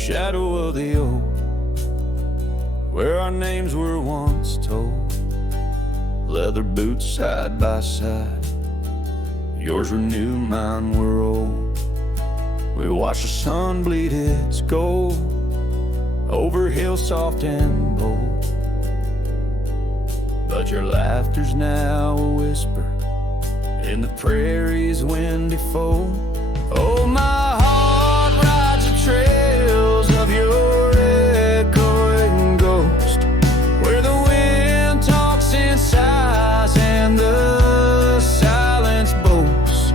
shadow of the oak, where our names were once told. Leather boots side by side, yours were new, mine were old. We watched the sun bleed its gold over hills soft and bold. But your laughter's now a whisper in the prairie's windy fold. Oh, my heart rides the trails of your echoing ghost, where the wind talks in sighs and the silence boasts.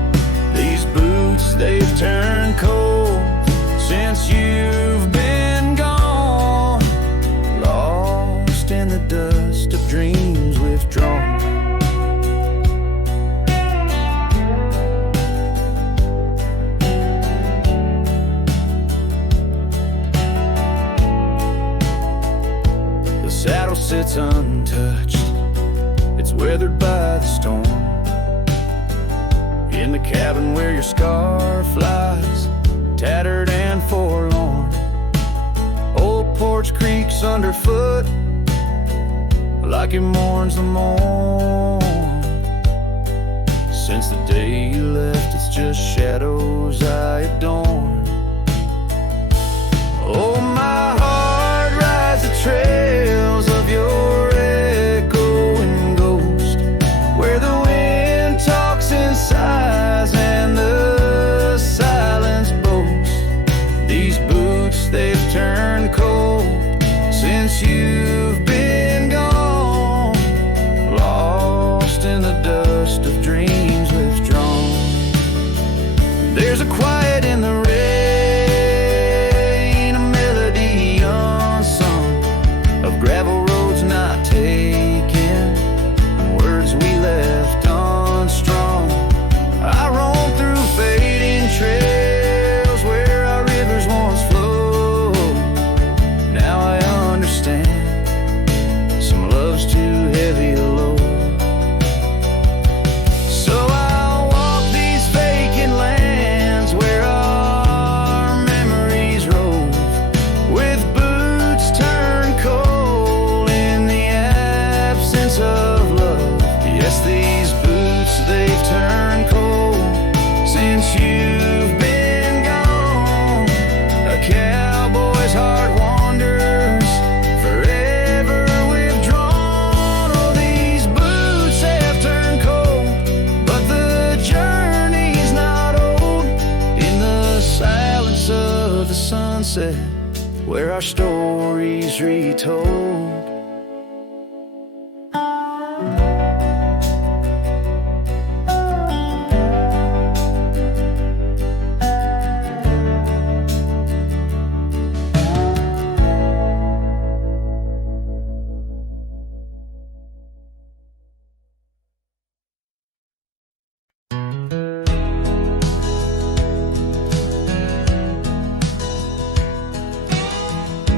These boots, they've turned cold since you've been gone, lost in the dust of dreams withdrawn. Saddle sits untouched, it's weathered by the storm. In the cabin where your scarf lies, tattered and forlorn. Old porch creaks underfoot like it mourns the morn. Since the day you left, it's just shadows I adorn. Oh, my heart rides the trails of your echoing ghost, where the wind talks in sighs and the silence boasts. These boots, they've turned cold since you've been gone, lost in the dust of dreams withdrawn. There's a quiet in the rain, a melody unsung, of gravel roads not taken, words we left unstrung. I roam through fading trails where our rivers once flowed. Now I understand, some love's too heavy a load. So I'll walk these vacant lands where our memories rove, with boots turned cold in the absence of love. Yes, these boots, they've turned cold since you've been gone. A cowboy's heart wanders, forever withdrawn. Oh, these boots have turned cold, but the journey's not old. In the silence of the sunset, where our stories retold.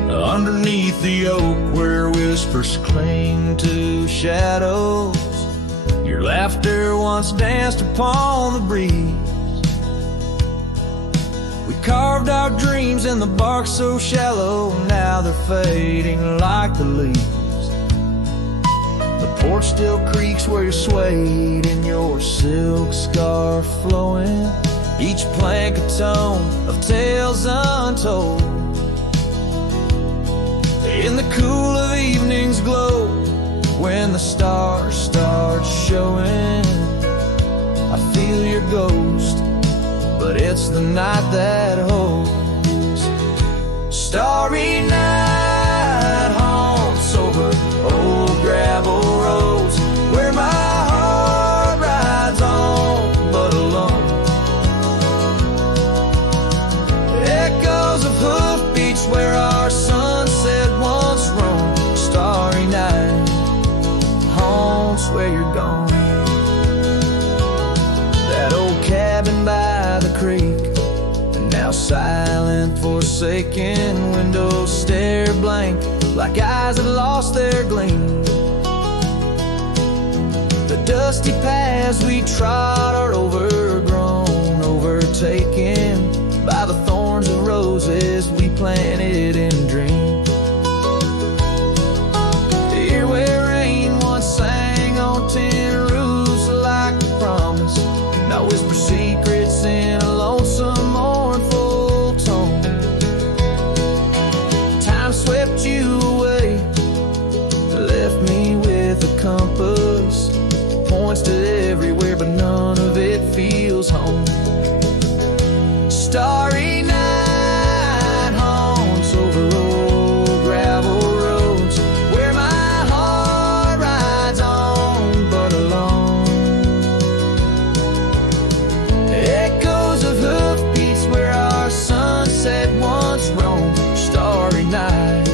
Underneath the oak where whispers cling to shadows, your laughter once danced upon the breeze. We carved our dreams in the bark so shallow, now they're fading like the leaves. The porch still creaks where you swayed in your silk scarf flowing, each plank a tone of tales untold. In the cool of evening's glow, when the stars start showing, I feel your ghost, but it's the night that holds. Starry night haunts over old gravel roads, where my heart rides on but alone. Echoes of hoofbeats where our sunset once roamed. Starry night haunts where you're gone. That old cabin by the creek, and now silent, forsaken, windows stare blank like eyes that lost their gleam. The dusty paths we trod are overgrown, overtaken by the thorns of roses we planted in dreams. Here where rain once sang on tin roofs like a promise. Now whisper secrets in a lonesome, mournful tone. Time swept you away, left me with a compass. Points to everywhere, but none of it feels home. Starry night haunts over old gravel roads, where my heart rides on but alone. Echoes of hoofbeats where our sunset once roamed. Starry night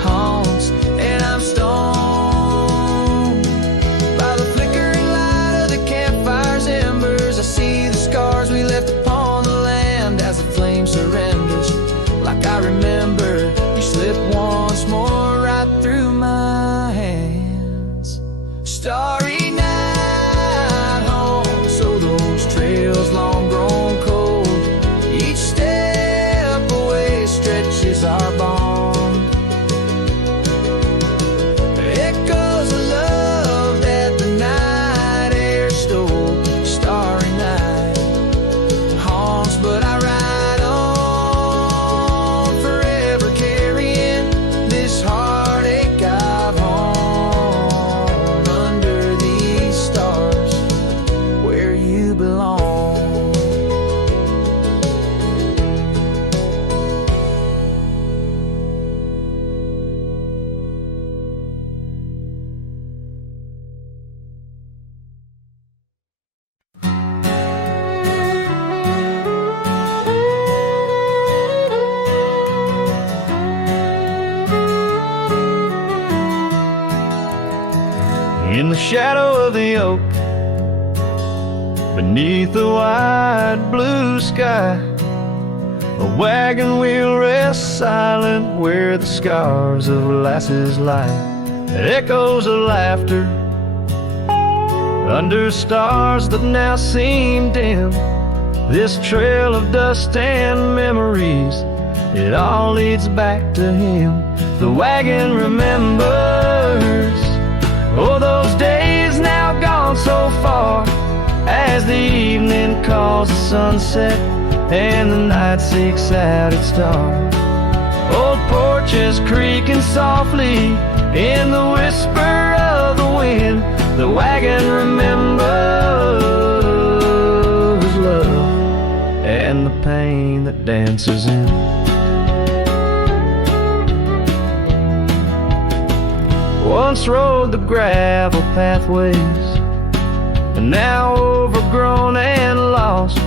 haunts, and I'm stoned by the flickering light of the campfire's embers. I see the scars we left upon the land as the flame surrenders. Like I remember, you slip once more right through my hands. Starry night home, so those trails long grown cold. Each step away stretches our bond. Echoes of love that the night air stole. Starry night haunts, but I ride on, forever carrying this heartache I've hung under these stars where you belong. In the shadow of the oak, beneath the wide blue sky, a wagon wheel rests silent where the scars of lasses lie. Echoes of laughter under stars that now seem dim. This trail of dust and memories, it all leads back to him. The wagon remembers, oh, those days now gone so far, as the evening calls the sunset and the night seeks out its star. Old porches creaking softly in the whisper of the wind. The wagon remembers love and the pain that dances in. Once rode the gravel pathways, and now overgrown and lost.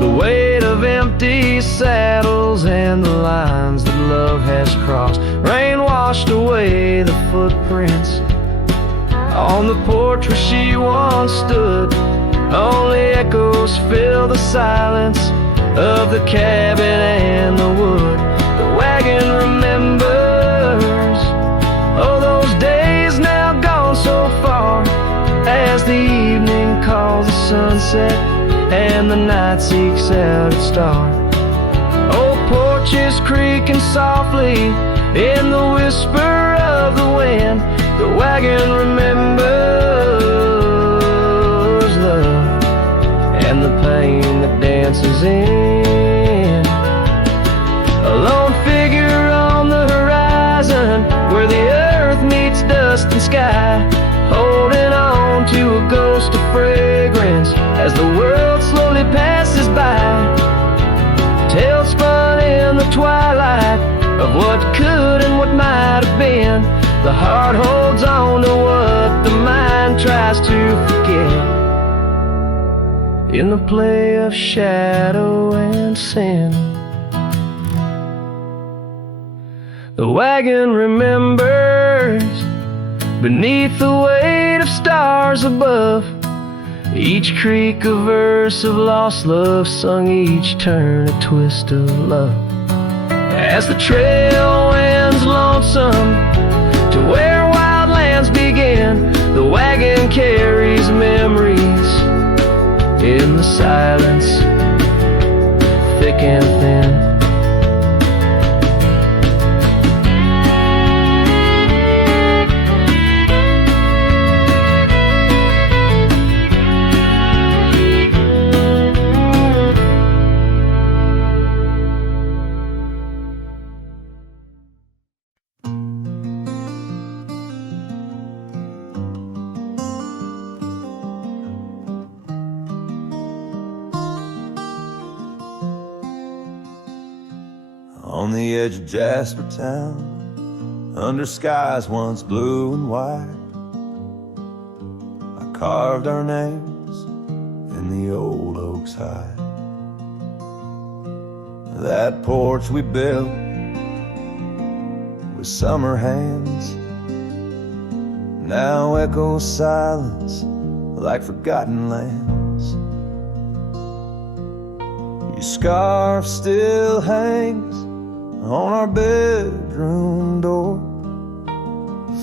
The weight of empty saddles and the lines that love has crossed. Rain washed away the footprints on the porch where she once stood. Only echoes fill the silence of the cabin and the wood. The wagon remembers, oh, those days now gone so far, as the evening calls the sunset and the night seeks out its star. Old porches creaking softly in the whisper of the wind. The wagon remembers love and the pain that dances in. A lone figure on the horizon where the earth meets dust and sky, holding on to a ghost of fragrance as the world slowly passes by. Tales spun in the twilight of what could and what might have been. The heart holds on to what the mind tries to forget. In the play of shadow and sin, the wagon remembers, beneath the weight of stars above, each creak a verse of lost love sung, each turn a twist of love. As the trail winds lonesome to where wild lands begin, the wagon carries memories in the silence, thick and thin. on the edge of Jasper Town, under skies once blue and white. I carved our names in the old oak's hide. That porch we built with summer hands now echoes silence like forgotten lands. Your scarf still hangs on our bedroom door,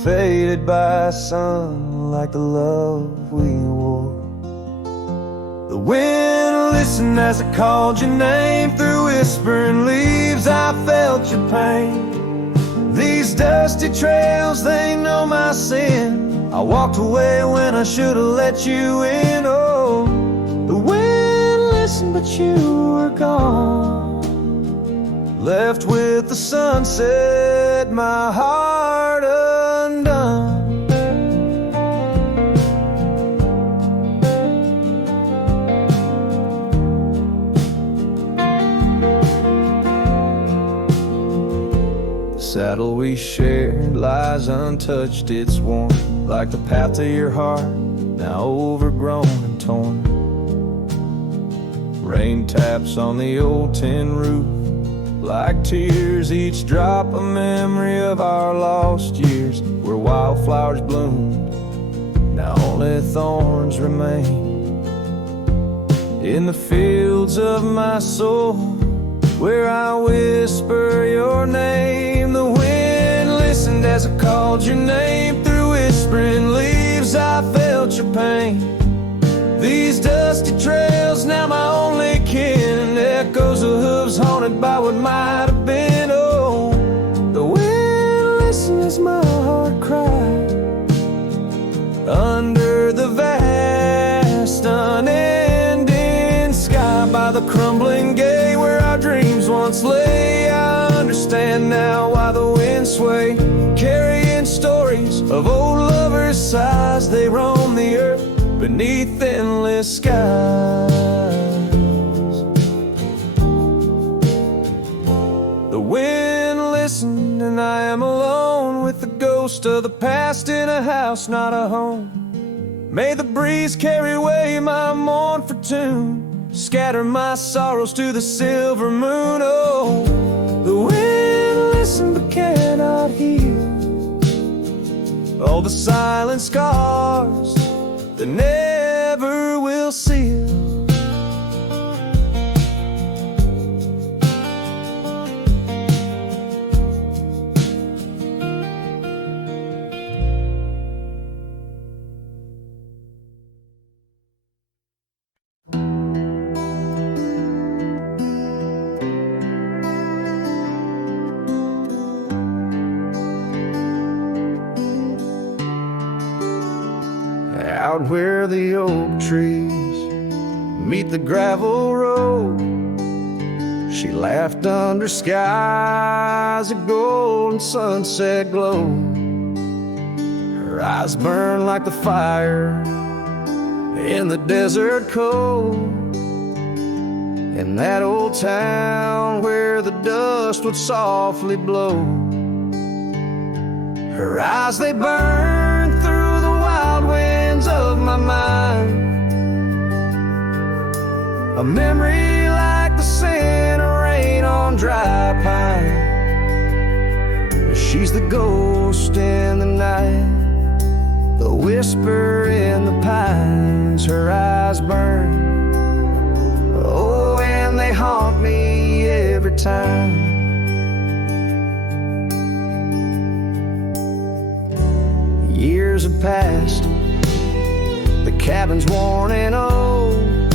faded by sun like the love we wore. The wind listened as I called your name. Through whispering leaves I felt your pain. These dusty trails, they know my sin. I walked away when I should've let you in. Oh, the wind listened but you were gone, left with the sunset, my heart undone. The saddle we shared lies untouched, it's worn like the path to your heart, now overgrown and torn. Rain taps on the old tin roof like tears, each drop a memory of our lost years, where wildflowers bloomed, now only thorns remain. In the fields of my soul, where I whisper your name, the wind listened as I called your name. Through whispering leaves I felt your pain. These dusty trails, now my only kin, echoes of hooves haunted by what might have been. Oh, the wind listened as my heart cried under the vast unending sky, by the crumbling gate where our dreams once lay. I understand now why the winds sway, carrying stories of old lovers' sighs. They roam the earth beneath endless skies. The wind listened and I am alone, with the ghost of the past in a house, not a home. May the breeze carry away my mournful tune, scatter my sorrows to the silver moon. Oh, the wind listened but cannot heal all the silent scars that never will seal. Out where the oak trees meet the gravel road, she laughed under skies of gold and sunset glow. Her eyes burned like the fire in the desert cold, in that old town where the dust would softly blow. Her eyes, they burned through the wild winds of my mind, a memory like the scent of rain on dry pine. She's the ghost in the night, the whisper in the pines. Her eyes burn, oh, and they haunt me every time. Years have passed, the cabin's worn and old,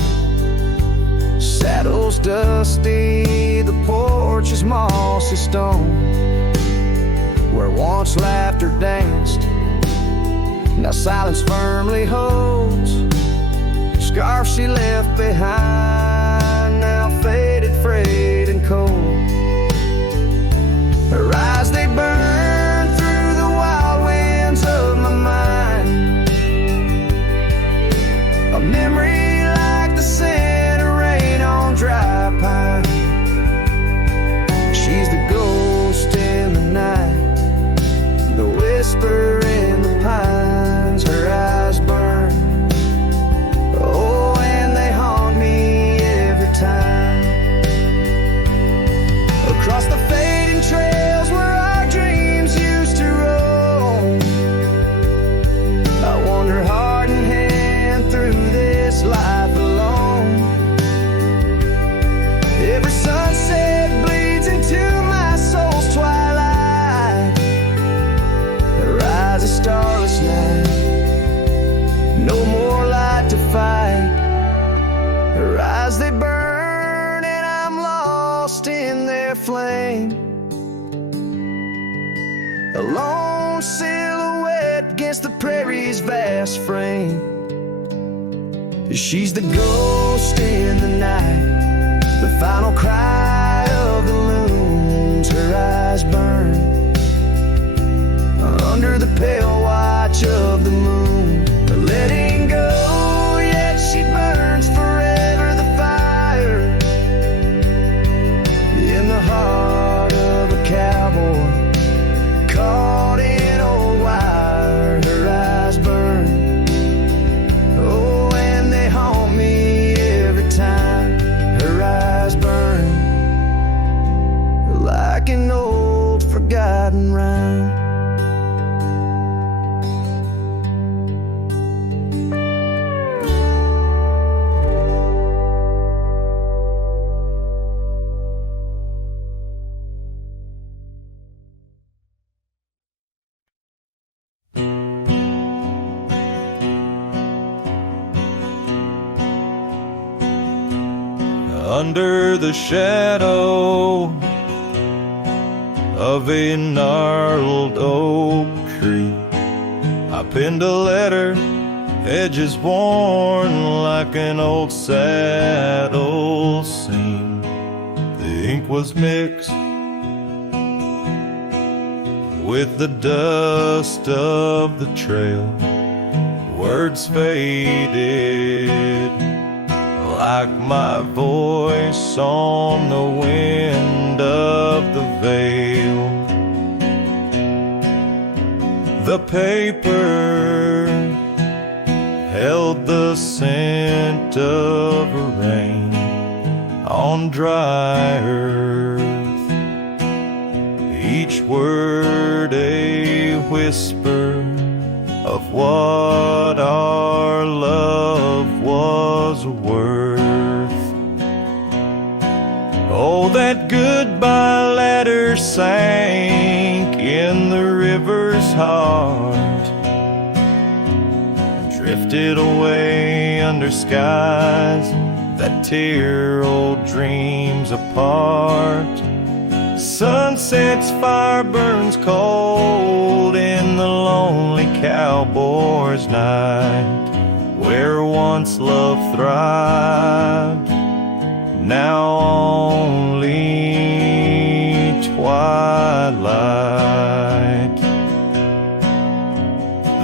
saddle's dusty, the porch is mossy stone. Where once laughter danced, now silence firmly holds. Scarf she left behind, now faded, frayed and cold. Her eyes, they burn through the wild winds of my mind, a memory like the scent of rain on dry pine. She's the ghost a lone silhouette against the prairie's vast frame. She's the ghost in the night, the final cry of the loons. Her eyes burn under the pale watch of the moon. Letting go, yet she burns forever. The fire in the heart of a cowboy caught in old wire. Her eyes burn, oh, and they haunt me every time. Her eyes burn like an old forgotten rhyme. Under the shadow of a gnarled oak tree, I penned a letter, edges worn like an old saddle seam. The ink was mixed with the dust of the trail. Words faded like my voice on the wind of the veil. The paper held the scent of rain on dry earth, each word a whisper of what our love was worth. Oh, that goodbye letter sank in the river's heart, drifted away under skies that tear old dreams apart. Sunset's fire burns cold in the lonely cowboy's night, where once love thrived, now only twilight.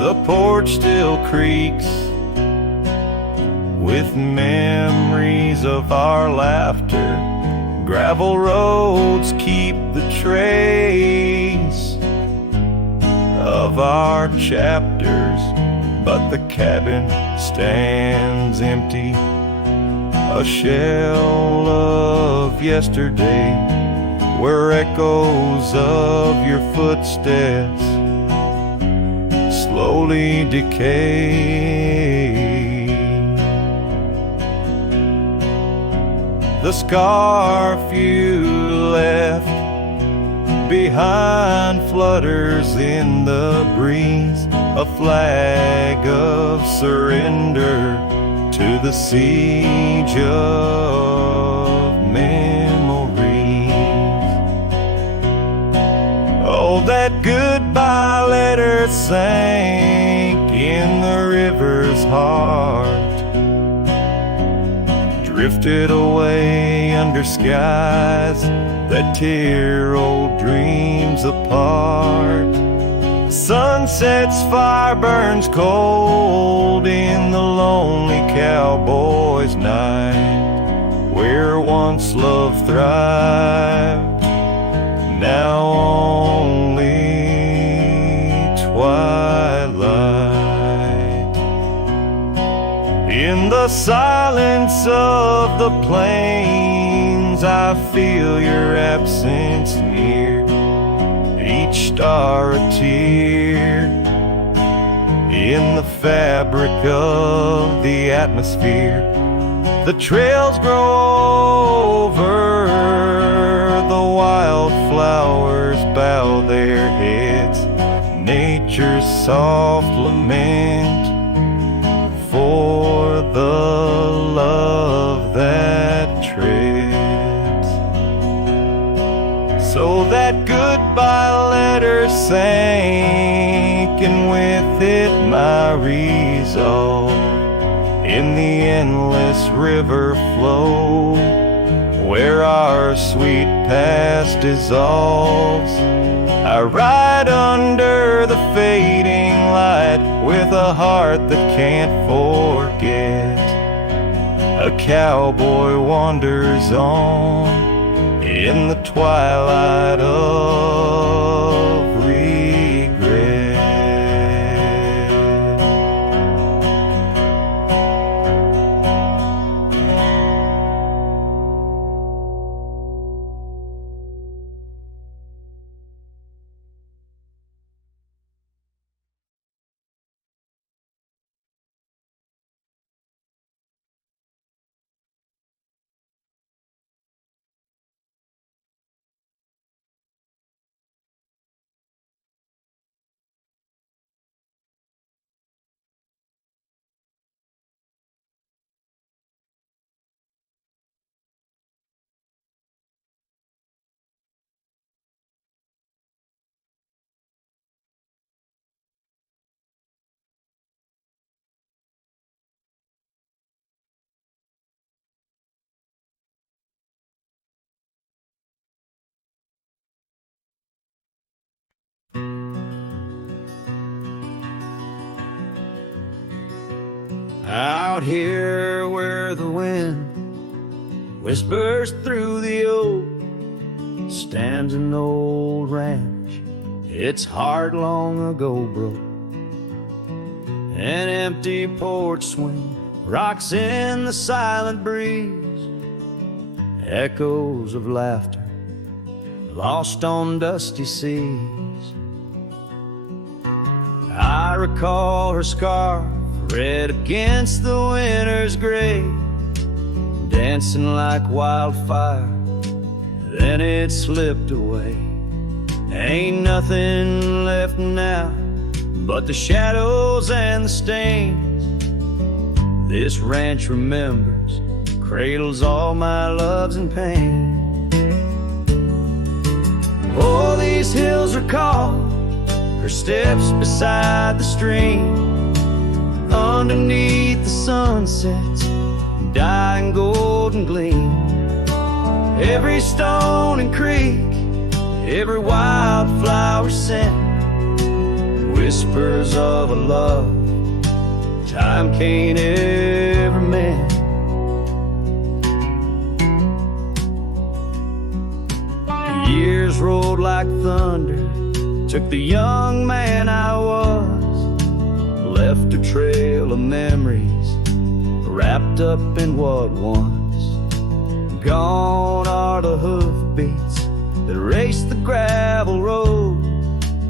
The porch still creaks with memories of our laughter. Gravel roads keep the trace of our chapters, but the cabin stands empty, a shell of yesterday, where echoes of your footsteps slowly decay. The scarf you left behind flutters in the breeze, a flag of surrender to the siege of memories. Oh, that goodbye letter sank in the river's heart, drifted away under skies that tear old dreams apart. Sunset's fire burns cold in the lonely cowboy's night, where once love thrived, now only twilight. In the silence of the plains, I feel your absence near, each star a tear in the fabric of the atmosphere. The trails grow over, the wildflowers bow their heads, nature's soft lament for the love that treads. So that goodbye letter sank, and with it my resolve. In the endless river flow, where our sweet past dissolves, I ride under the fading light with a heart that can't forget. A cowboy wanders on in the twilight of regret. Out here where the wind whispers through the oak, stands an old ranch. Its heart long ago broke. An empty porch swing rocks in the silent breeze. Echoes of laughter lost on dusty seas. I recall her scarf red against the winter's gray, dancing like wildfire, then it slipped away. Ain't nothing left now but the shadows and the stains. This ranch remembers, cradles all my loves and pain. Oh, these hills recall her steps beside the stream, underneath the sunset's dying golden gleam. Every stone and creek, every wildflower scent, whispers of a love time can't ever mend. Years rolled like thunder, took the young man I was, left a trail of memories wrapped up in what once. Gone are the hoofbeats that raced the gravel road,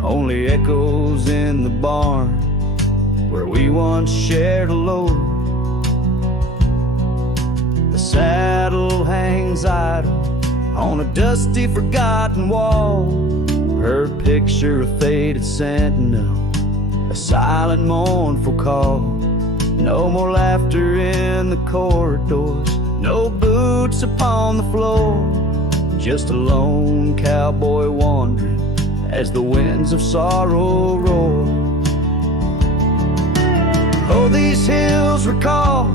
only echoes in the barn where we once shared a load. The saddle hangs idle on a dusty forgotten wall, her picture a faded sentinel, a silent mournful call. No more laughter in the corridors, no boots upon the floor, just a lone cowboy wandering as the winds of sorrow roar. Oh, these hills recall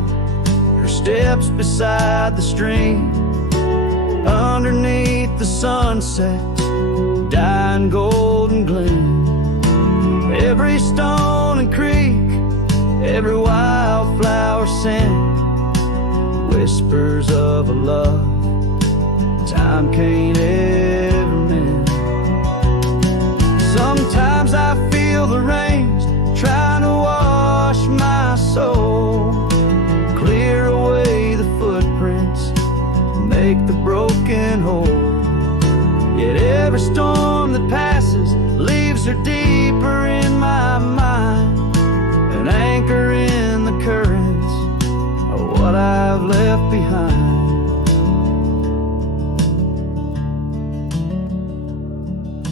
her steps beside the stream, underneath the sunset's dying golden gleam. Every stone and creek, every wildflower scent, whispers of a love time can't ever mend. Sometimes I feel the rains trying to wash my soul, clear away the footprints, make the broken whole. Yet every storm that passes leaves her deeper in my mind, an anchor in the currents of what I've left behind.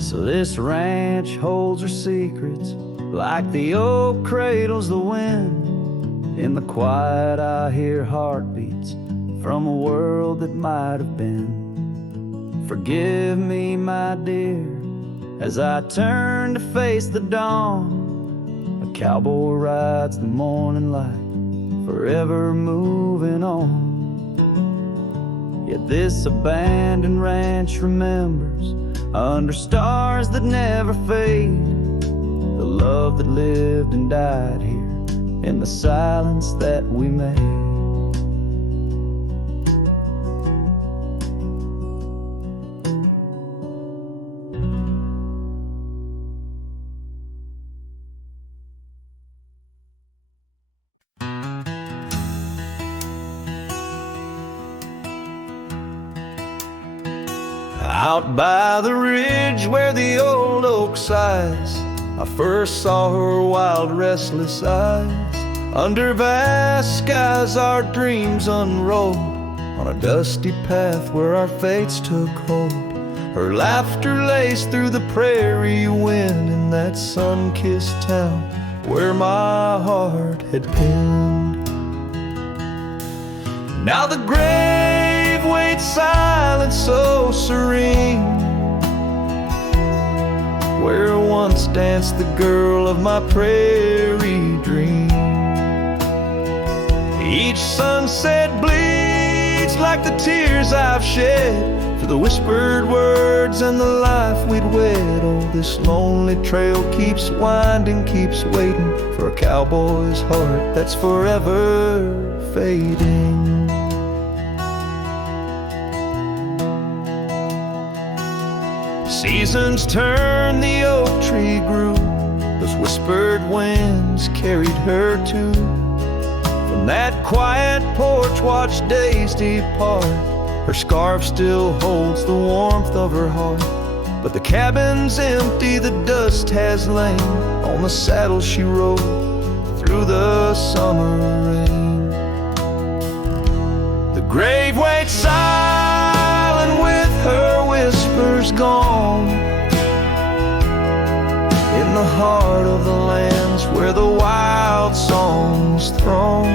So this ranch holds her secrets like the oak cradles the wind. In the quiet I hear heartbeats from a world that might have been. Forgive me, my dear, As I turn to face the dawn, a cowboy rides the morning light, forever moving on. Yet this abandoned ranch remembers, under stars that never fade, the love that lived and died here in the silence that we made. Out by the ridge where the old oak sighs, I first saw her wild, restless eyes. Under vast skies our dreams unrolled, on a dusty path where our fates took hold. Her laughter laced through the prairie wind in that sun-kissed town where my heart had pinned. Now the grave waits silent, so serene, where once danced the girl of my prairie dream. Each sunset bleeds like the tears I've shed for the whispered words and the life we'd wed. Oh, this lonely trail keeps winding, keeps waiting for a cowboy's heart that's forever fading. Seasons turned, the oak tree grew, those whispered winds carried her too. From that quiet porch watched days depart, her scarf still holds the warmth of her heart. But the cabin's empty, the dust has lain on the saddle she rode through the summer rain. The grave waits silent with her whispers gone, in the heart of the lands where the wild songs throng.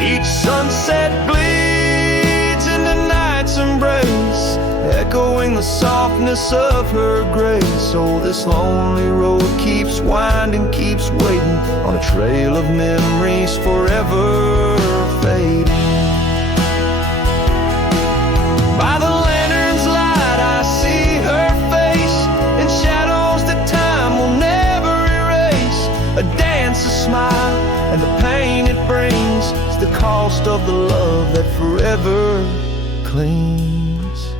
Each sunset bleeds into night's embrace, echoing the softness of her grace. Oh, this lonely road keeps winding, keeps waiting on a trail of memories forever fading. By the lantern's light I see her face in shadows that time will never erase. A dance, a smile, and the pain it brings is the cost of the love that forever clings.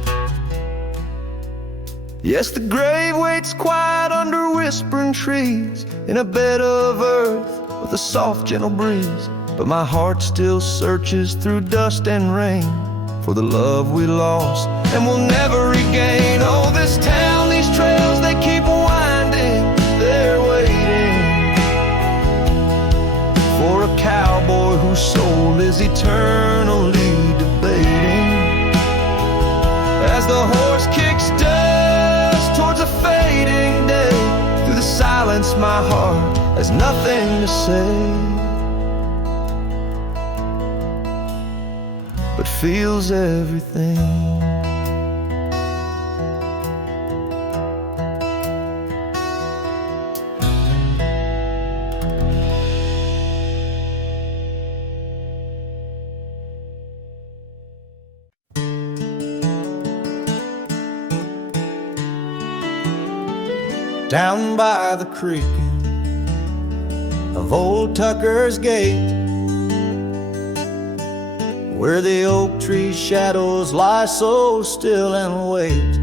Yes, the grave waits quiet under whispering trees, in a bed of earth with a soft, gentle breeze. But my heart still searches through dust and rain for the love we lost and will never regain. Oh, this town, these trails, they keep winding, they're waiting for a cowboy whose soul is eternally debating. As the horse kicks dust towards a fading day, through the silence my heart has nothing to say, but feels everything. Down by the creek of Old Tucker's Gate, where the oak tree shadows lie so still and wait,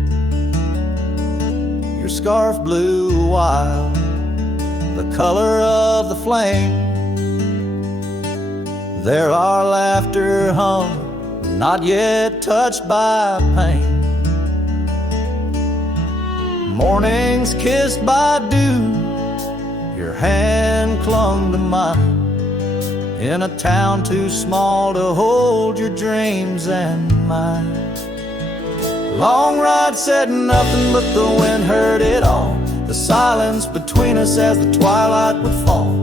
your scarf blew wild, the color of the flame. There our laughter hung, not yet touched by pain. Mornings kissed by dew, your hand clung to mine, in a town too small to hold your dreams and mine. Long ride said nothing, but the wind heard it all, the silence between us as the twilight would fall,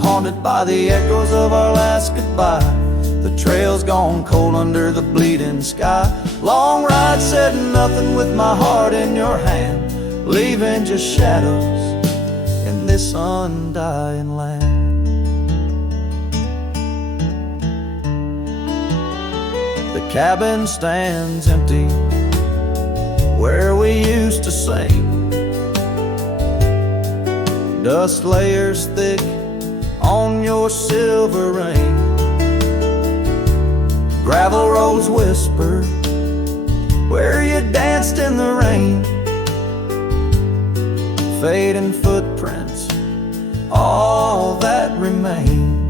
haunted by the echoes of our last goodbye. The trail's gone cold under the bleeding sky. Long ride said nothing with my heart in your hand, leaving just shadows in this undying land. The cabin stands empty where we used to sing. Dust layers thick on your silver ring. Gravel roads whisper where you danced in the rain. Fading footprints, all that remain.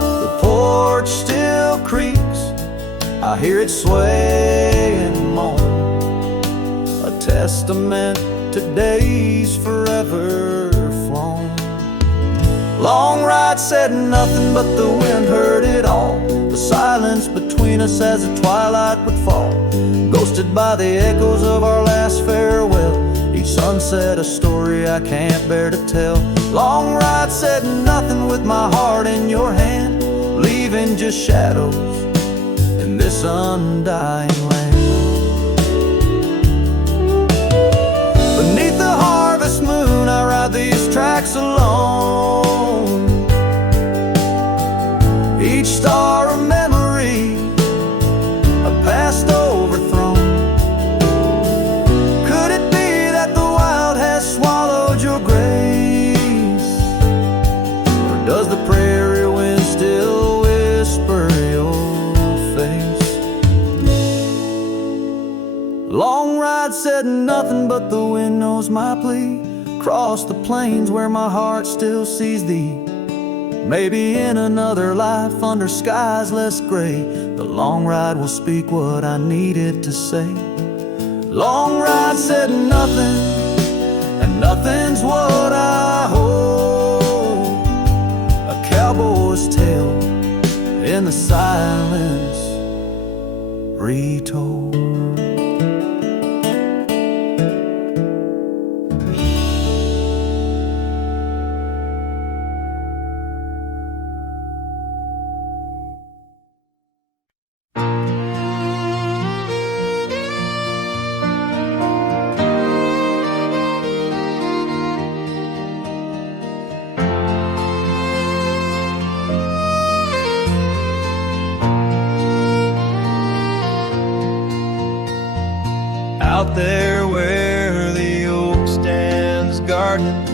The porch still creaks, I hear it sway and moan, a testament to days forever flown. Long ride said nothing, but the wind heard it all. The silence between us as the twilight would fall, ghosted by the echoes of our last farewell. Each sunset a story I can't bear to tell. Long ride said nothing with my heart in your hand, leaving just shadows in this undying land. Beneath the harvest moon I ride these tracks alone, each star a memory, a past overthrown. Could it be that the wild has swallowed your grace, or does the prairie wind still whisper your face? Long ride said nothing, but the wind knows my plea. Cross the plains where my heart still sees thee. Maybe in another life under skies less gray, the long ride will speak what I needed to say. Long ride said nothing, and nothing's what I hold. A cowboy's tale in the silence retold. Out there where the oak stands guarding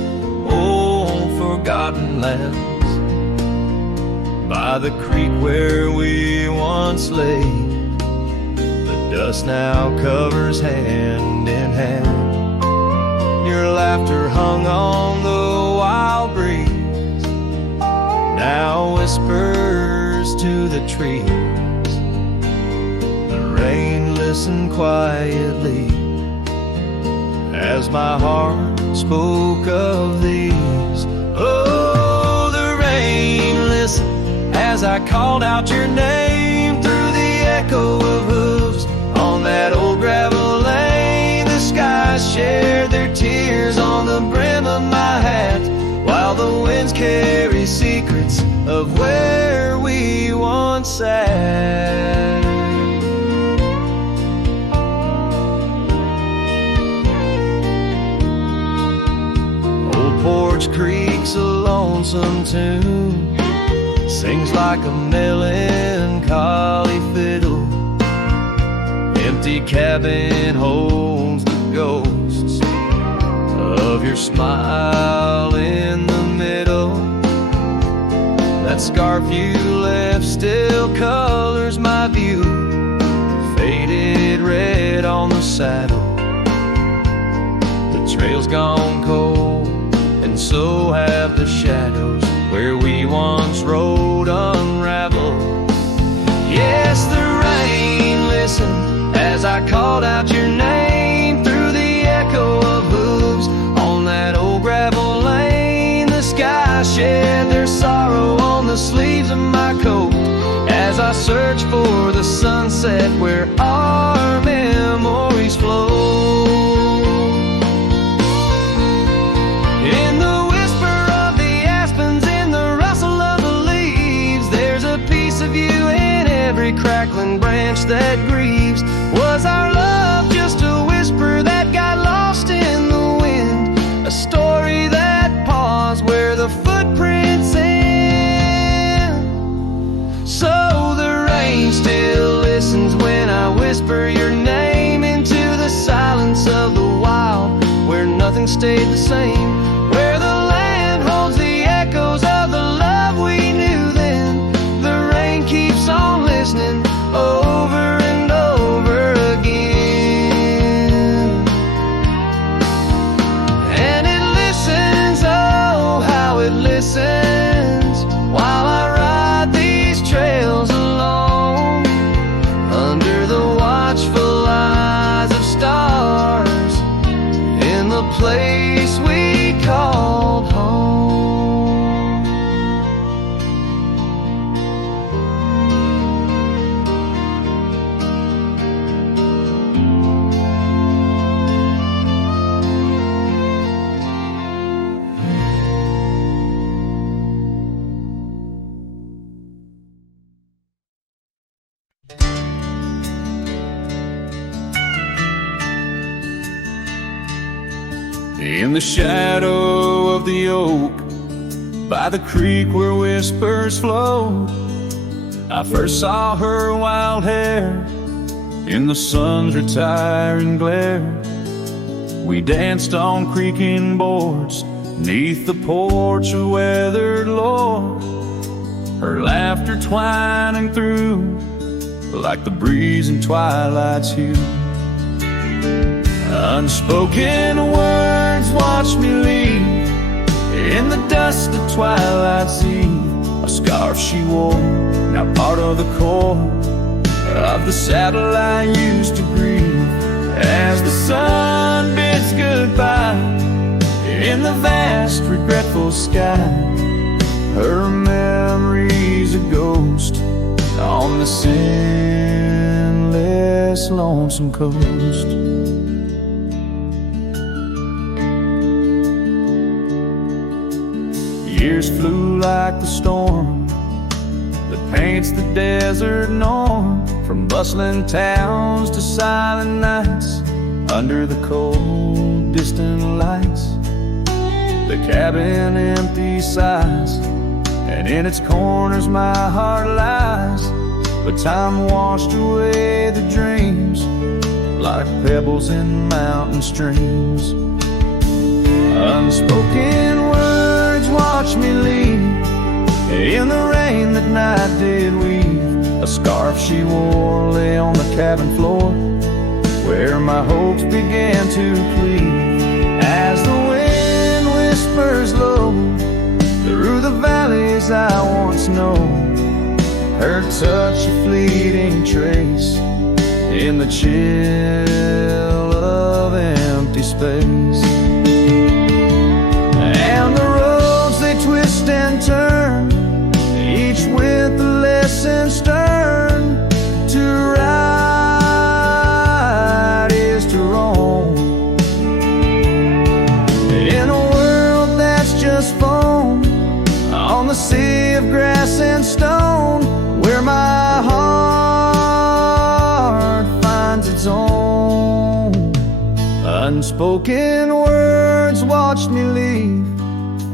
old forgotten lands, by the creek where we once lay, the dust now covers hand in hand. Your laughter hung on the wild breeze, now whispers to the trees. The rain listened quietly as my heart spoke of these. Oh, the rain listened as I called out your name through the echo of hooves on that old gravel lane. The skies shared their tears on the brim of my hat, while the winds carry secrets of where we once sat. Porch Creek's a lonesome tune, sings like a melancholy fiddle. Empty cabin holds the ghosts of your smile in the middle. That scarf you left still colors my view, faded red on the saddle. The trail's gone cold, and so have the shadows where we once rode unraveled. Yes, the rain listened as I called out your name through the echo of hooves on that old gravel lane. The sky shed their sorrow on the sleeves of my coat as I search for the sunset where our memories flow. Crackling branch that grieves. Was our love just a whisper everything stayed the same. Where the land holds the echoes of the love we knew then. The rain keeps on listening over and over again. And it listens, oh how it listens, while I ride these trails alone, under the watchful eyes of stars, in the place we called home. In the shadow of the oak, by the creek where whispers flowed, I first saw her wild hair in the sun's retiring glare. We danced on creaking boards neath the porch of weathered lore, her laughter twining through like the breeze in twilight's hue. Unspoken words watch me leave in the dust of twilight sea. A scarf she wore, now part of the core of the saddle I used to grieve. As the sun bids goodbye in the vast regretful sky, her memory's a ghost on the sandless lonesome coast. Years flew like the storm that paints the desert norm, from bustling towns to silent nights under the cold distant lights. The cabin empty sighs, and in its corners my heart lies. But time washed away the dreams like pebbles in mountain streams. Unspoken words watch me leave in the rain that night did weave. A scarf she wore lay on the cabin floor where my hopes began to cleave. As the wind whispers low through the valleys I once known, her touch a fleeting trace in the chill of empty space. And the roads they twist and turn, each with a lesson stern. To ride is to roam in a world that's just foam on the sea of grass and stone, where my heart finds its own. Unspoken words watched me leave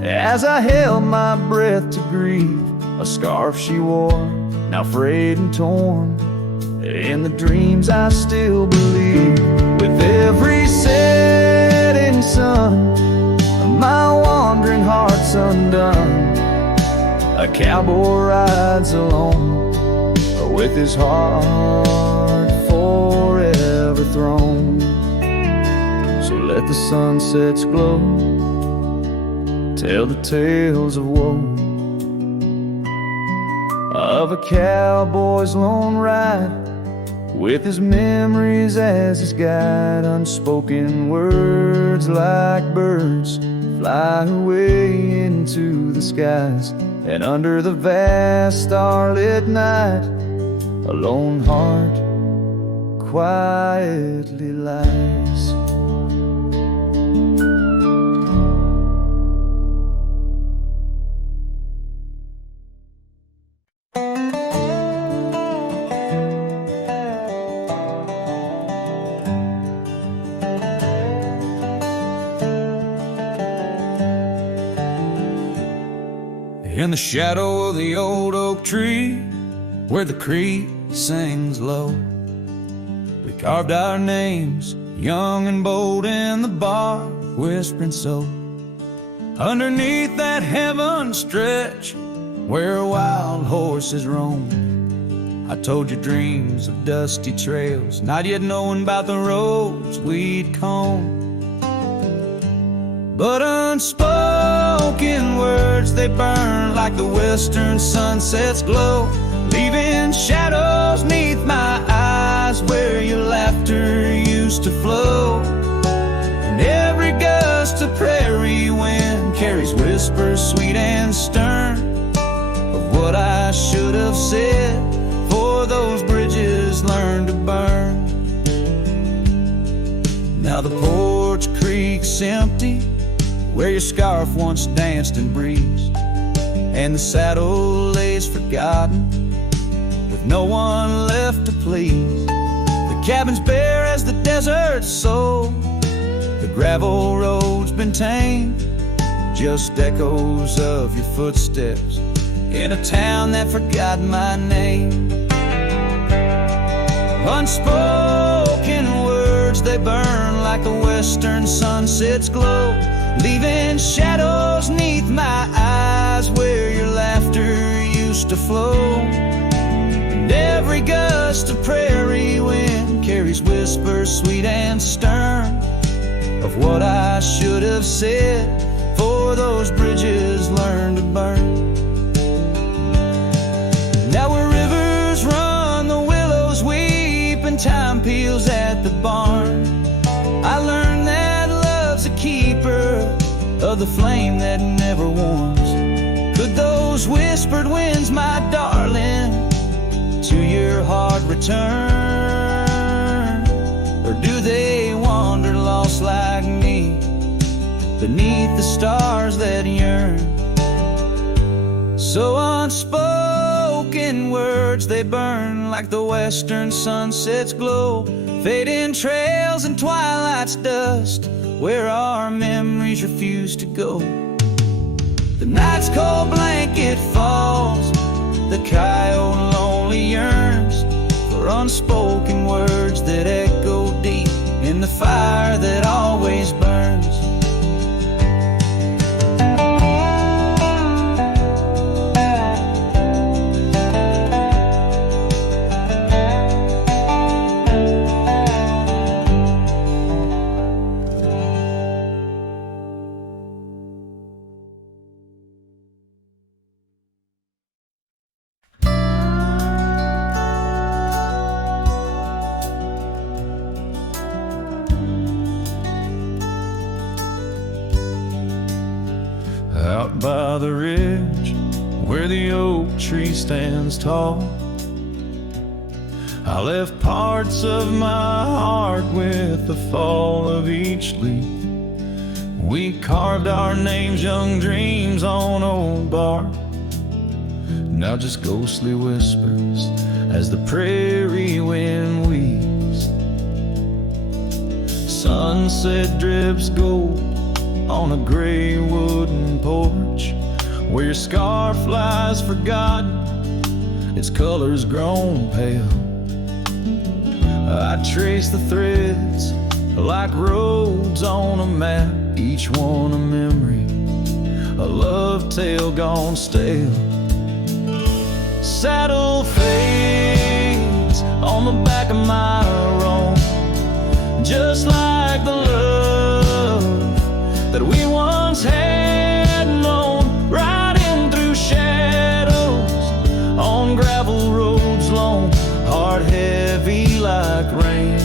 as I held my breath to grieve. A scarf she wore, now frayed and torn, in the dreams I still believe. With every setting sun, my wandering heart's undone. A cowboy rides alone, with his heart forever thrown. So let the sunsets glow, tell the tales of woe, of a cowboy's lone ride, with his memories as his guide. Unspoken words like birds fly away into the skies, and under the vast starlit night, a lone heart quietly lies. In the shadow of the old oak tree, where the creek sings low, we carved our names, young and bold, in the bark whispering so. Underneath that heaven stretch where wild horses roam, I told you dreams of dusty trails, not yet knowing about the roads we'd comb. But unspoken words, they burn like the western sunset's glow, leaving shadows neath my eyes where your laughter used to flow. And every gust of prairie wind carries whispers sweet and stern of what I should have said, for those bridges learned to burn. Now the porch creak's empty where your scarf once danced and breezed, and the saddle lays forgotten with no one left to please. The cabin's bare as the desert's soul, the gravel road's been tamed, just echoes of your footsteps in a town that forgot my name. Unspoken words, they burn like the western sunset's glow, leaving shadows neath my eyes where your laughter used to flow. And every gust of prairie wind carries whispers sweet and stern of what I should have said, for those bridges learned to burn. Now where rivers run, the willows weep, and time peels at the barn, I learned that love's a keeper of the flame that never warms. Could those whispered winds, my darling, to your heart return? Or do they wander lost like me beneath the stars that yearn? So unspoken words, they burn like the western sunset's glow, fading trails and twilight's dust where our memories refuse to go. The night's cold blanket falls, the coyote lonely yearns for unspoken words that echo deep in the fire that always burns. Out by the ridge where the oak tree stands tall, I left parts of my heart with the fall of each leaf. We carved our names, young dreams on old bark, now just ghostly whispers as the prairie wind weaves. Sunset drips gold on a gray wooden porch where your scarf lies forgotten, its colors grown pale. I trace the threads like roads on a map, each one a memory, a love tale gone stale. Saddle fades on the back of my roan, just like the love that we once had known, riding through shadows on gravel roads long, heart heavy like rain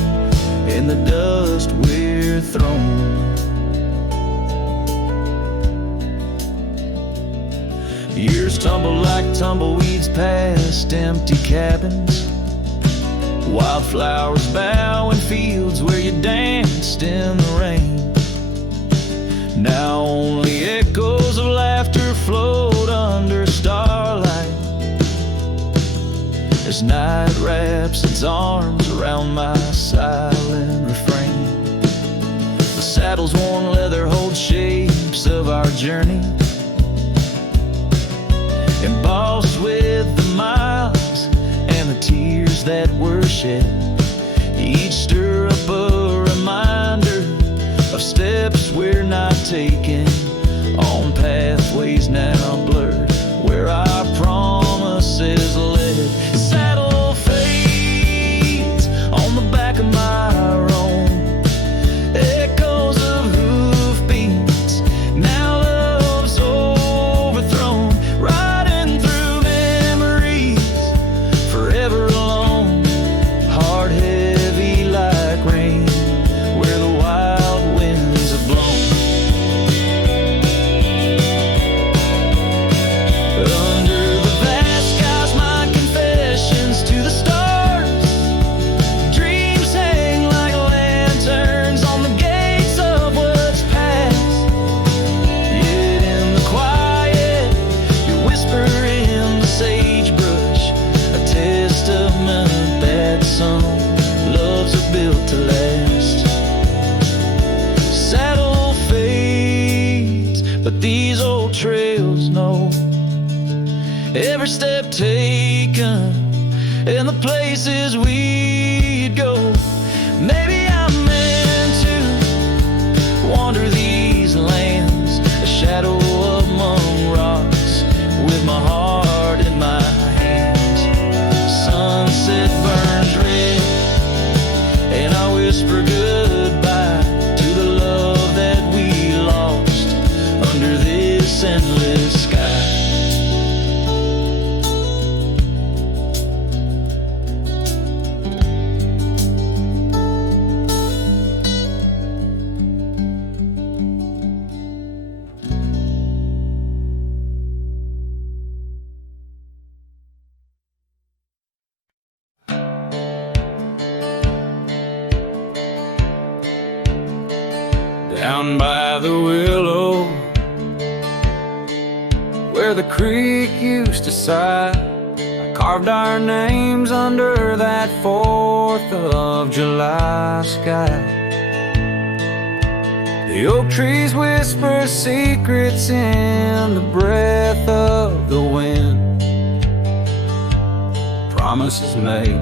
in the dust we're thrown. Years tumble like tumbleweeds past empty cabins, wildflowers bow in fields where you danced in the rain. Now only echoes of laughter float under starlight as night wraps its arms around my silent refrain. The saddle's worn leather holds shapes of our journey, embossed with the miles and the tears that were shed. Each stir up a reminder of steps steps we're not taking, on pathways now blurred, where our promises led. Saddle fades on the back of my roan, echoes of hoofbeats, now love's overthrown, riding through memories, forever alone, heart heavy like rain, where the wild winds have blown. Under the vast skies, my confessions to the stars, dreams hang like lanterns on the gates of what's past. Yet in the quiet, you whisper in the sagebrush, a testament that some loves are built to last. Saddle fades, but these old trails know every step taken and the places we'd go. Maybe I'm meant to wander these lands, a shadow among rocks, with my heart in my hands. Sunset burns red, and I whisper goodbye to the love that we lost under this endless sky. Down by the willow, where the creek used to sigh, I carved our names under that 4th of July sky. The oak trees whisper secrets in the breath of the wind, promises made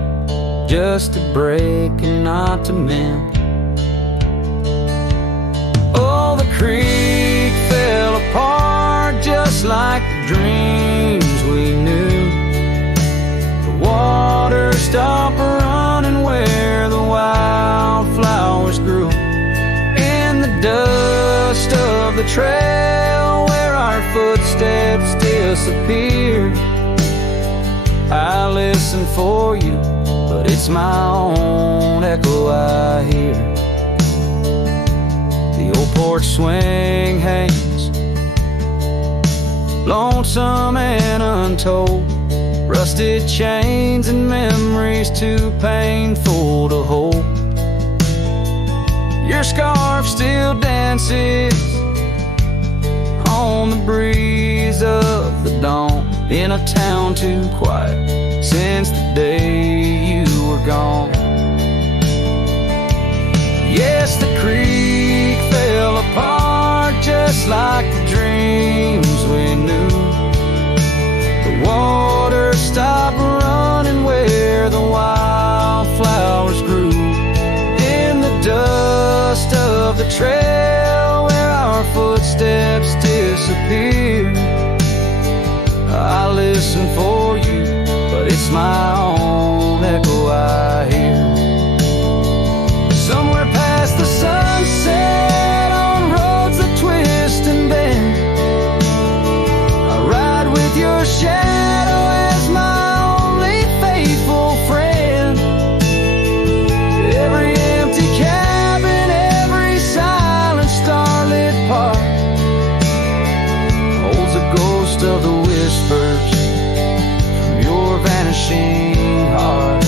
just to break and not to mend. Oh, the creek fell apart just like the dreams we knew. The water stopped running where the wildflowers grew. In the dust of the trail where our footsteps disappeared, I listen for you, but it's my own echo I hear. The old porch swing hangs, lonesome and untold, rusted chains and memories too painful to hold. Your scarf still dances on the breeze of the dawn, in a town too quiet since the day you were gone. Yes, the creek fell apart just like the dreams we knew. The water stopped running where the wildflowers grew. In the dust of the trail where our footsteps disappeared, I listen for you, but it's my own echo I hear. Somewhere past the sunset, on roads that twist and bend, I ride with your shadow as my only faithful friend. Every empty cabin, every silent starlit park holds a ghost of the whispers from your vanishing heart.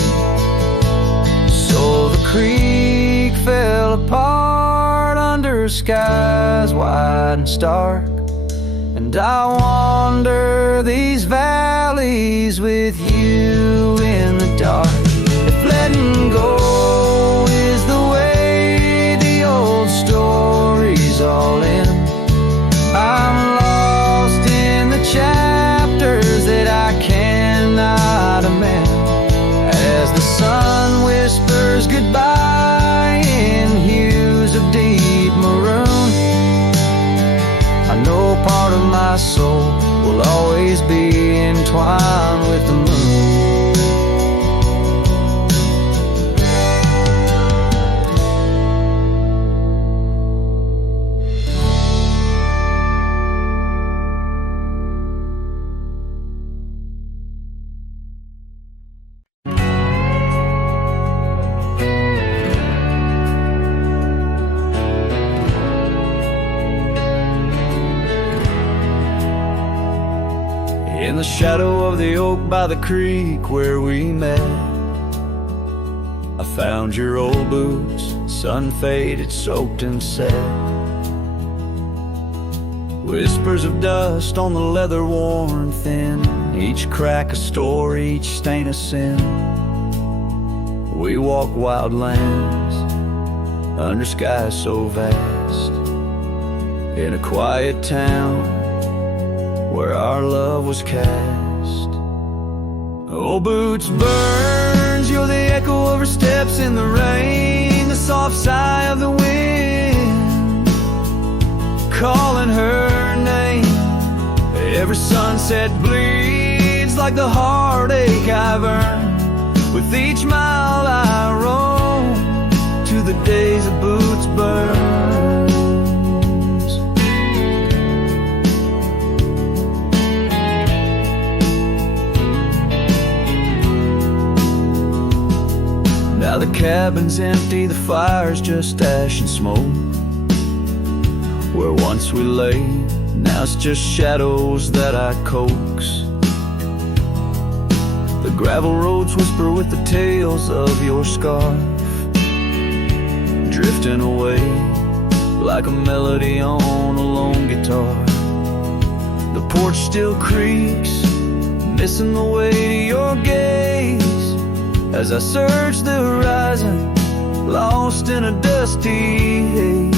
So the creek fell apart under skies wide and stark, and I wander these valleys with you in the dark. If letting go is the way the old stories all end, I'm lost in the chapters that I cannot amend. As the sun whispers goodbye in hues of deep maroon, soul will always be entwined with the moon. In the shadow of the oak by the creek where we met, I found your old boots, sun-faded, soaked and set. Whispers of dust on the leather worn thin, each crack a story, each stain a sin. We walk wild lands under skies so vast, in a quiet town where our love was cast. Old boots burns, you're the echo of her steps in the rain, the soft sigh of the wind calling her name. Every sunset bleeds like the heartache I've earned. With each mile I roam to the days of boots burn. Now the cabin's empty, the fire's just ash and smoke. Where once we lay, now it's just shadows that I coax. The gravel roads whisper with the tales of your scarf, drifting away like a melody on a lone guitar. The porch still creaks, missing the way to your gaze, as I search the horizon, lost in a dusty haze.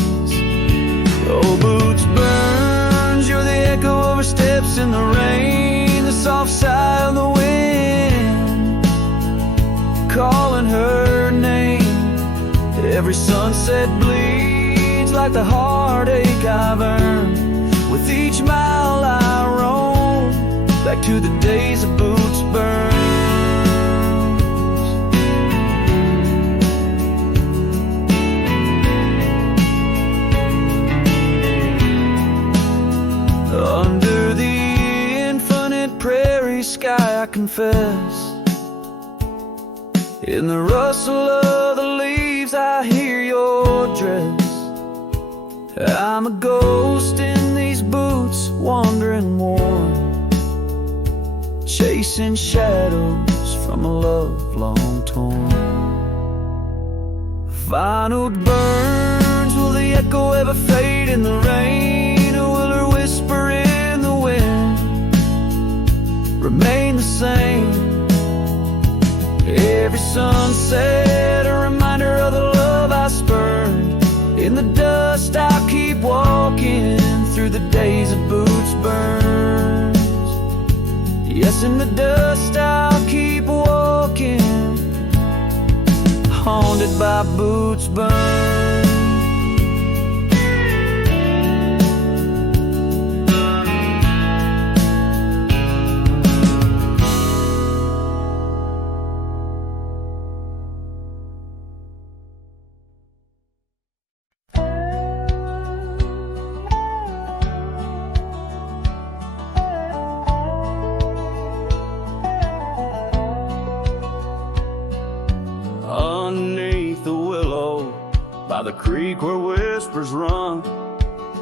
Old boots burns, you're the echo of her steps in the rain, the soft sigh of the wind calling her name. Every sunset bleeds like the heartache I've earned. With each mile I roam back to the days of boots burn. Under the infinite prairie sky I confess, in the rustle of the leaves I hear your dress. I'm a ghost in these boots, wandering worn, chasing shadows from a love long torn. Vinyl burns, will the echo ever fade in the rain, or will her whisper in the wind remain the same? Every sunset a reminder of the love I spurned. In the dust I'll keep walking through the days of boots burns. Yes, in the dust I'll keep walking, haunted by boots burns. Underneath the willow, by the creek where whispers run,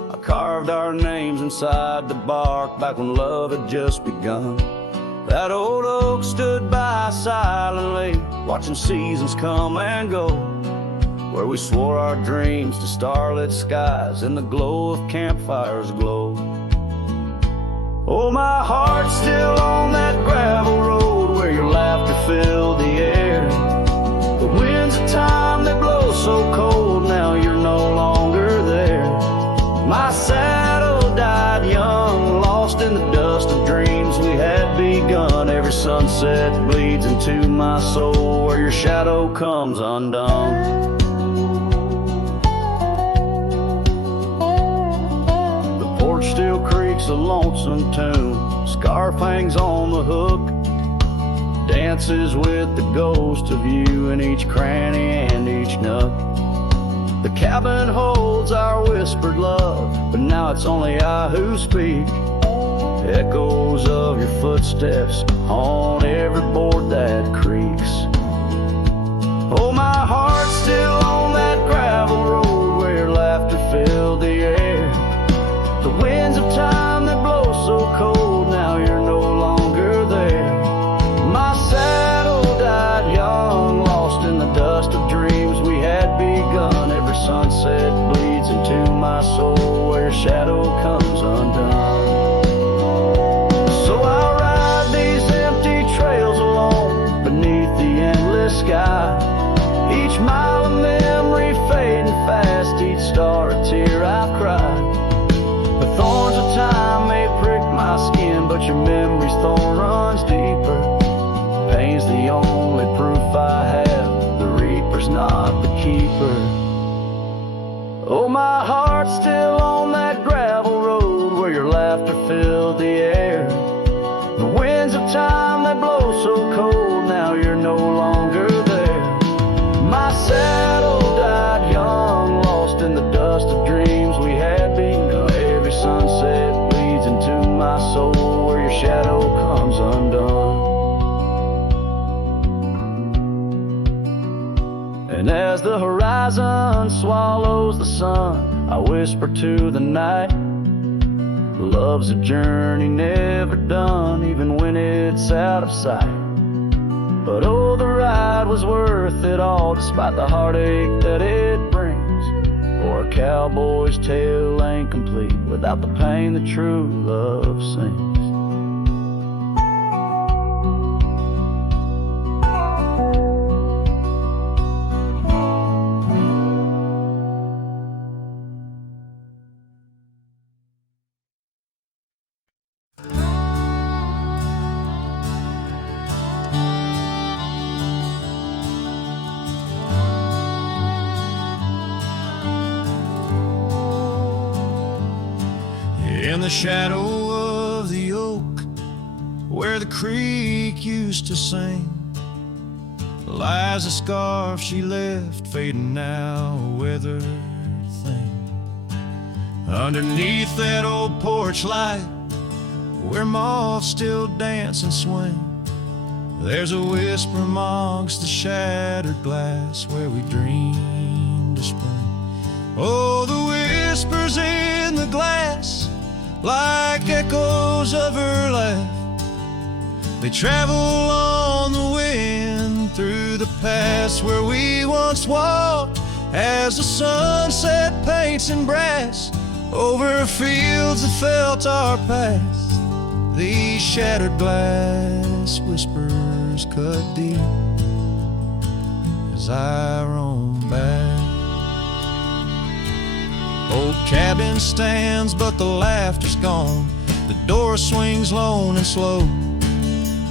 I carved our names inside the bark back when love had just begun. That old oak stood by silently, watching seasons come and go, where we swore our dreams to starlit skies and the glow of campfires glow. Oh, my heart's still on that gravel road where your laughter filled the air. The winds of time, they blow so cold, now you're no longer there. My saddle died young, lost in the dust of dreams we had begun. Every sunset bleeds into my soul where your shadow comes undone. The porch still creaks makes a lonesome tune. Scarf hangs on the hook, dances with the ghost of you in each cranny and each nook. The cabin holds our whispered love, but now it's only I who speak. Echoes of your footsteps on every board that creaks. Oh, my heart's still on that gravel road where your laughter filled the air. The winds of time that blow so cold, now you're no longer there. My saddle died young, lost in the dust of dreams we had begun. Every sunset bleeds into my soul where your shadow comes undone. So I ride these empty trails alone beneath the endless sky. Each mile of memory fading fast, each star a tear I've cried. The thorns of time may prick my skin, but your memory's thorn runs deeper. Pain's the only proof I have, the reaper's not the keeper. Oh, my heart's still on that gravel road where your laughter filled the air. The winds of time that blow so cold, now you're no longer there. My saddle died young, lost in the dust of dreams we had begun. Every sunset bleeds into my soul where your shadow comes undone. And as the horizon swallows the sun, I whisper to the night, love's a journey never done, even when it's out of sight. But oh, the ride was worth it all, despite the heartache that it brings. For a cowboy's tale ain't complete without the pain that true love sings. In the shadow of the oak, where the creek used to sing, lies a scarf she left, fading now, a weathered thing. Underneath that old porch light, where moths still dance and swing, there's a whisper amongst the shattered glass where we dreamed of spring. Oh, the whispers in the glass, like echoes of her laugh, they travel on the wind through the past where we once walked, as the sunset paints in brass over fields that felt our past. These shattered glass whispers cut deep as I roam back. Old cabin stands, but the laughter's gone. The door swings lone and slow.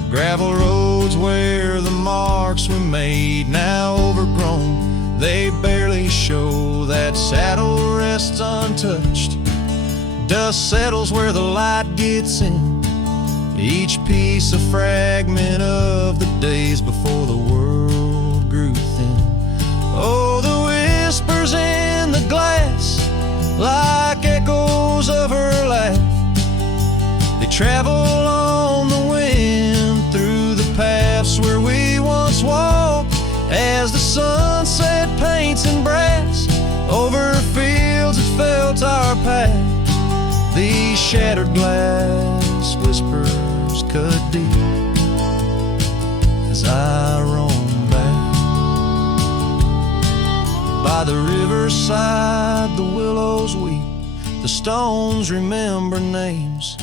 Gravel roads where the marks we made, now overgrown, they barely show. That saddle rests untouched. Dust settles where the light gets in. Each piece a fragment of the days before the world grew thin. Oh, the whispers in the glass, like echoes of her laugh, they travel on the wind through the paths where we once walked, as the sunset paints in brass over fields that felt our path. These shattered glass whispers cut deep as I roam back. By the riverside the willows weep, the stones remember names.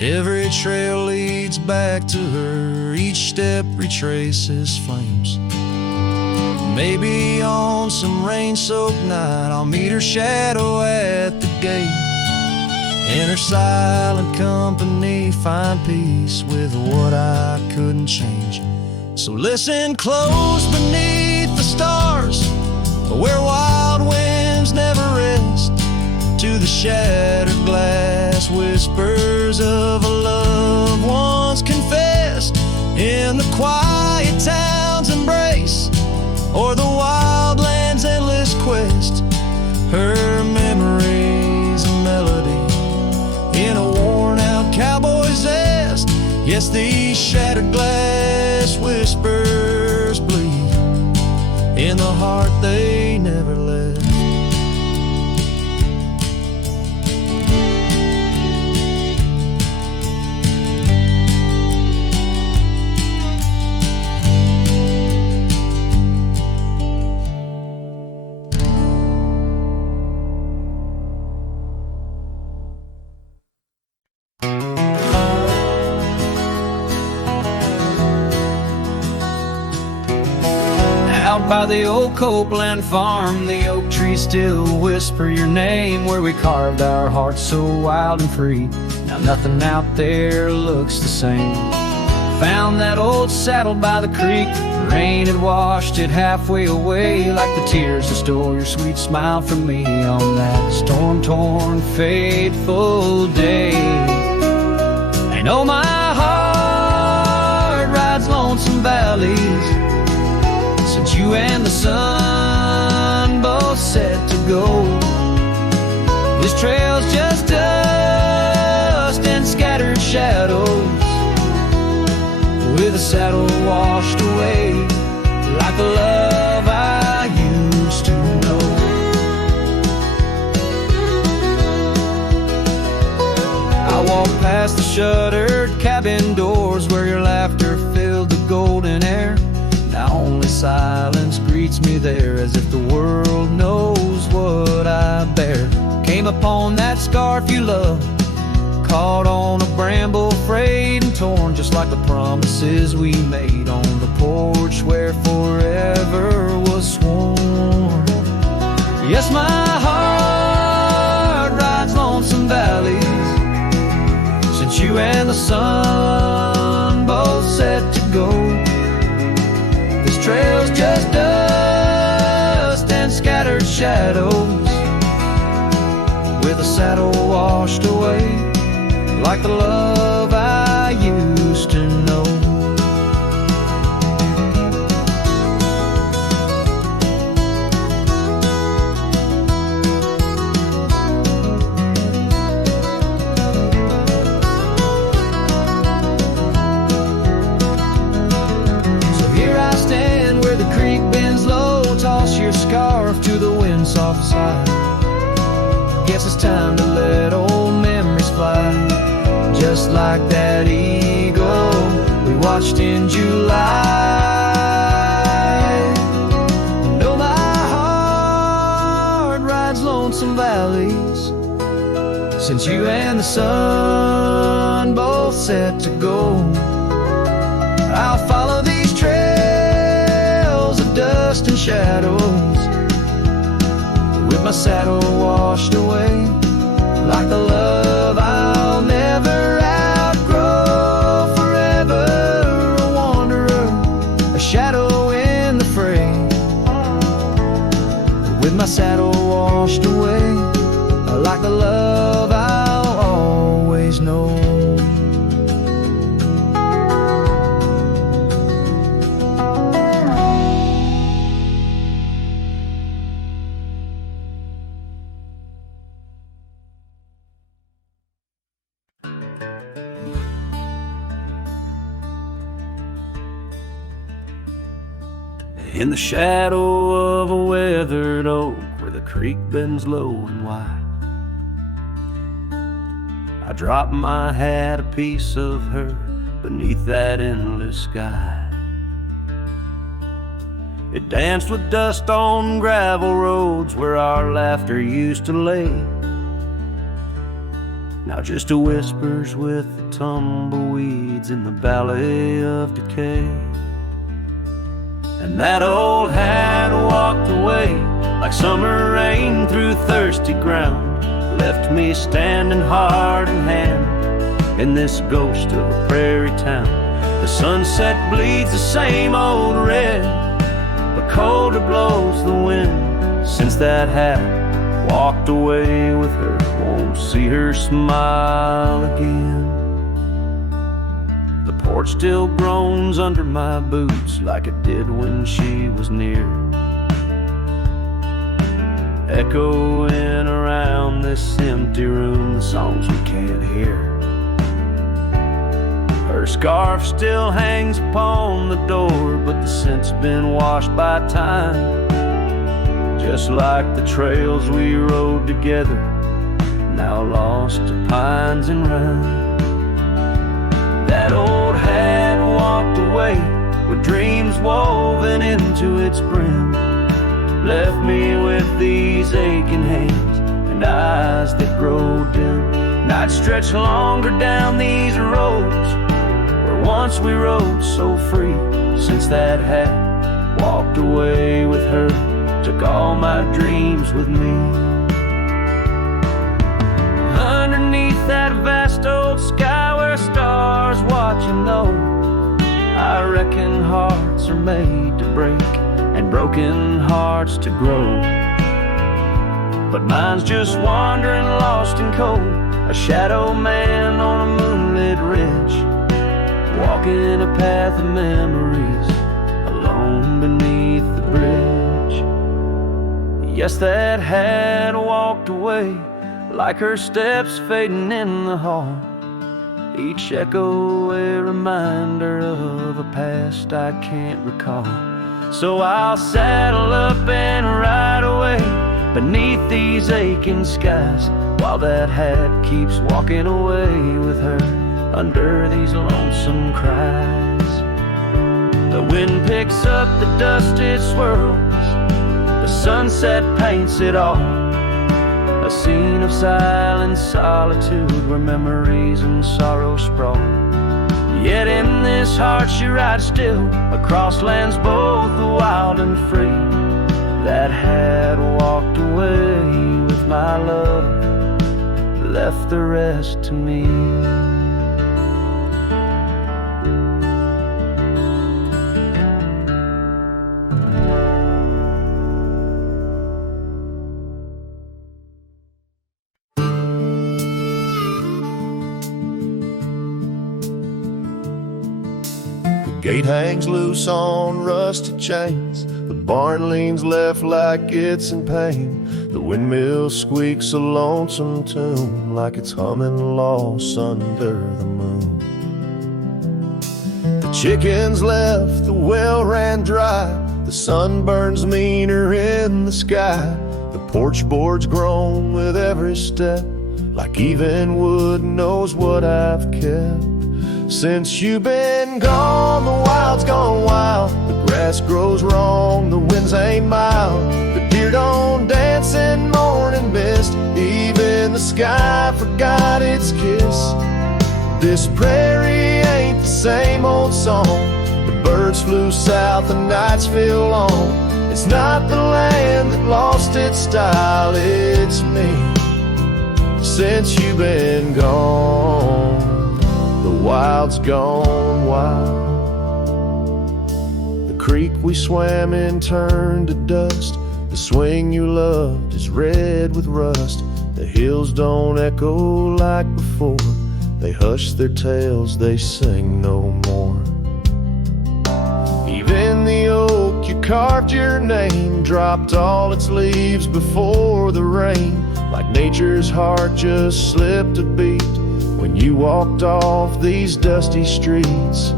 Every trail leads back to her, each step retraces flames. Maybe on some rain-soaked night I'll meet her shadow at the gate. In her silent company find peace with what I couldn't change. So listen close beneath the stars, where wild winds never rest, to the shattered glass glass whispers of a love once confessed in the quiet town's embrace, or the wildland's endless quest. Her memories a melody in a worn-out cowboy's zest. Yes, these shattered glass whispers bleed in the heart they never left. Out by the old Copeland farm, the oak trees still whisper your name, where we carved our hearts so wild and free. Now nothing out there looks the same. Found that old saddle by the creek, the rain had washed it halfway away, like the tears that stole your sweet smile from me on that storm-torn, fateful day. And oh, my heart rides lonesome valleys since you and the sun both set to go. This trail's just dust and scattered shadows, with a saddle washed away, like the love I used to know. I walked past the shuttered cabin doors, where your laughter filled the golden air. Now only silence greets me there, as if the world knows what I bear. Came upon that scarf you love, caught on a bramble, frayed and torn, just like the promises we made on the porch where forever was sworn. Yes, my heart rides lonesome valleys since you and the sun both set to go. This trail's just dust and scattered shadows, with a saddle washed away, like the love I used to know. So here I stand where the creek bends low, toss your scarf to the wind's soft side. Guess it's time to let old memories fly, just like that eagle we watched in July. And oh, my heart rides lonesome valleys since you and the sun both set to go. I'll follow these trails of dust and shadows, with my saddle washed away, like the love I'll never outgrow. Forever a wanderer, a shadow in the fray, with my saddle washed away, like the love I'll always know. In the shadow of a weathered oak, where the creek bends low and wide, I dropped my hat, a piece of her, beneath that endless sky. It danced with dust on gravel roads, where our laughter used to lay. Now just a whispers with the tumbleweeds in the valley of decay. And that old hat walked away like summer rain through thirsty ground, left me standing heart in hand in this ghost of a prairie town. The sunset bleeds the same old red, but colder blows the wind since that hat walked away with her, won't see her smile again. The porch still groans under my boots like it did when she was near, echoing around this empty room, the songs we can't hear. Her scarf still hangs upon the door, but the scent's been washed by time, just like the trails we rode together, now lost to pines and rime. That old hat walked away with dreams woven into its brim, left me with these aching hands and eyes that grow dim. Nights stretch longer down these roads where once we rode so free. Since that hat walked away with her, took all my dreams with me. Underneath that vast old sky where stars watch and know, I reckon hearts are made to break and broken hearts to grow. But mine's just wandering lost and cold, a shadow man on a moonlit ridge, walking a path of memories alone beneath the bridge. Yes, that hat walked away like her steps fading in the hall, each echo a reminder of a past I can't recall. So I'll saddle up and ride away beneath these aching skies, while that hat keeps walking away with her under these lonesome cries. The wind picks up the dust it swirls, the sunset paints it all, a scene of silent solitude where memories and sorrow sprawl. Yet in this heart she rides still, across lands both wild and free. That hat walked away with my love, left the rest to me. Gate hangs loose on rusted chains, the barn leans left like it's in pain. The windmill squeaks a lonesome tune like it's humming lost under the moon. The chickens left, the well ran dry, the sun burns meaner in the sky. The porch board's grown with every step, like even wood knows what I've kept. Since you've been gone, the wild's gone wild. The grass grows wrong, the winds ain't mild. The deer don't dance in morning mist, even the sky forgot its kiss. This prairie ain't the same old song. The birds flew south, the nights feel long. It's not the land that lost its style, it's me. Since you've been gone, the wild's gone wild. The creek we swam in turned to dust. The swing you loved is red with rust. The hills don't echo like before. They hush their tales, they sing no more. Even the oak you carved your name dropped all its leaves before the rain, like nature's heart just slipped a beat when you walked off these dusty streets.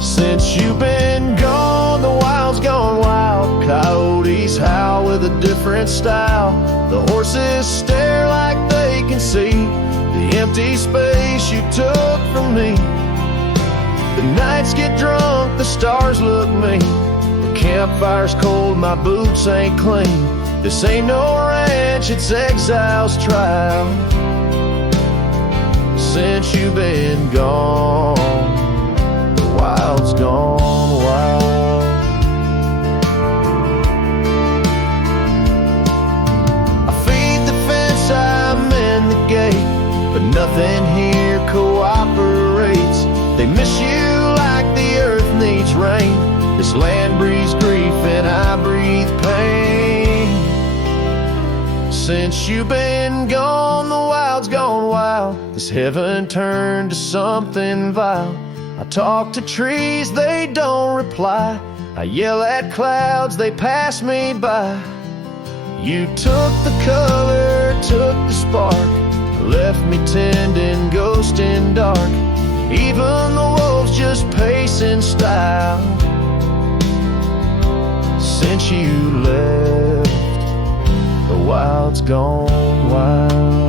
Since you've been gone, the wild's gone wild. Coyotes howl with a different style. The horses stare like they can see the empty space you took from me. The nights get drunk, the stars look mean. The campfire's cold, my boots ain't clean. This ain't no ranch, it's exile's trial. Since you've been gone, the wild's gone wild. I feed the fence, I mend the gate, but nothing here cooperates. They miss you like the earth needs rain. This land breathes grief and I breathe pain. Since you've been gone, the wild's gone wild. This heaven turned to something vile. I talk to trees, they don't reply. I yell at clouds, they pass me by. You took the color, took the spark, left me tending, ghosting dark. Even the wolves just pace in style. Since you left, the wild's gone wild.